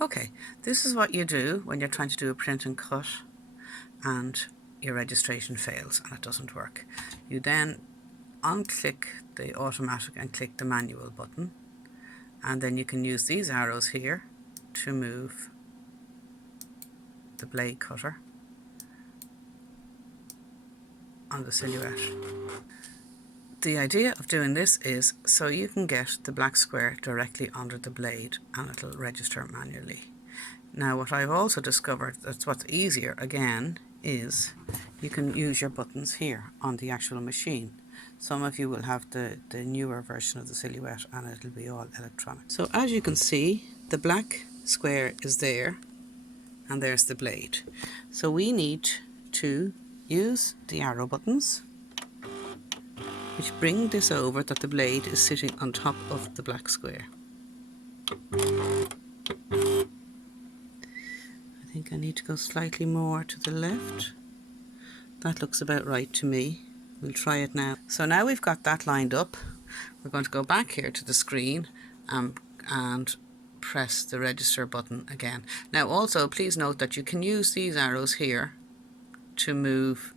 Okay, this is what you do when you're trying to do a print and cut and your registration fails and it doesn't work. You then unclick the automatic and click the manual button, and then you can use these arrows here to move the blade cutter on the silhouette. The idea of doing this is so you can get the black square directly under the blade and it'll register manually. Now what I've also discovered, that's what's easier again, is you can use your buttons here on the actual machine. Some of you will have the newer version of the silhouette and it'll be all electronic. So as you can see, the black square is there and there's the blade. So we need to use the arrow buttons, which bring this over that the blade is sitting on top of the black square. I think I need to go slightly more to the left. That looks about right to me. We'll try it now. So now we've got that lined up, we're going to go back here to the screen and press the register button again. Now also please note that you can use these arrows here to move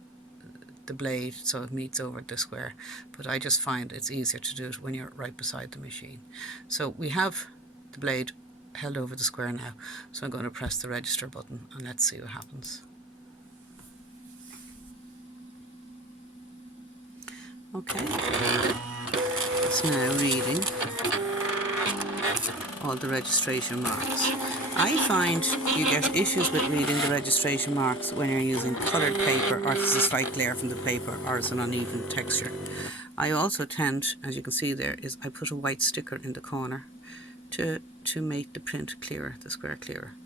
the blade so it meets over the square, but I just find it's easier to do it when you're right beside the machine. So we have the blade held over the square now, so I'm going to press the register button and let's see what happens. Okay, it's now reading all the registration marks. I find you get issues with reading the registration marks when you're using coloured paper, or there's a slight glare from the paper, or it's an uneven texture. I also tend, as you can see there, is I put a white sticker in the corner to make the print clearer, the square clearer.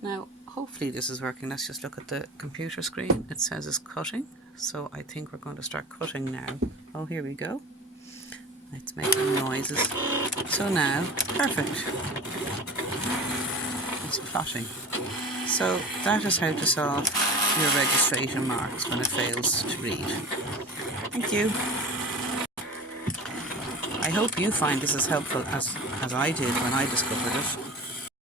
Now hopefully this is working. Let's just look at the computer screen. It says it's cutting, so I think we're going to start cutting now. Oh, here we go. It's making noises. So now, perfect. It's plotting. So that is how to solve your registration marks when it fails to read. Thank you. I hope you find this as helpful as I did when I discovered it.